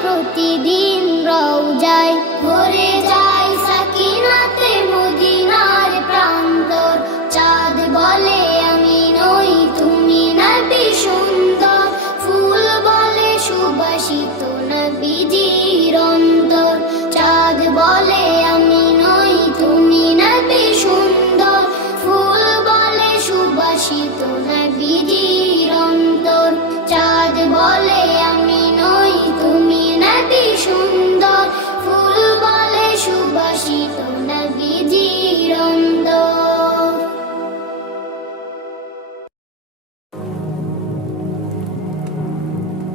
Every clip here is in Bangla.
প্রতিদিন রওজায় ভরে যায় সাকিনাতে মদিনার প্রান্তর। চাঁদ বলে আমি নই তুমি নবী সুন্দর, ফুল বলে সুবাসিত নবীজির অন্তর। চাঁদ বলে আমি নই তুমি নবী সুন্দর, ফুল বলে সুবাসিত নবীজির অন্তর। চাঁদ বলে আমি নই তুমি নবী সুন্দর, ফুল বলে সুবাসিত নবীজির অন্তর।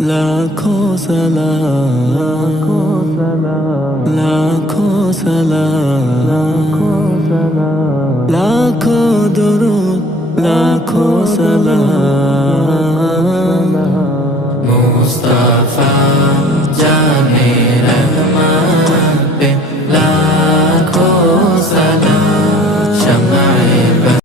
লাখো সালাম লাখো সালাম লাখো দরুদ লাখো সালাম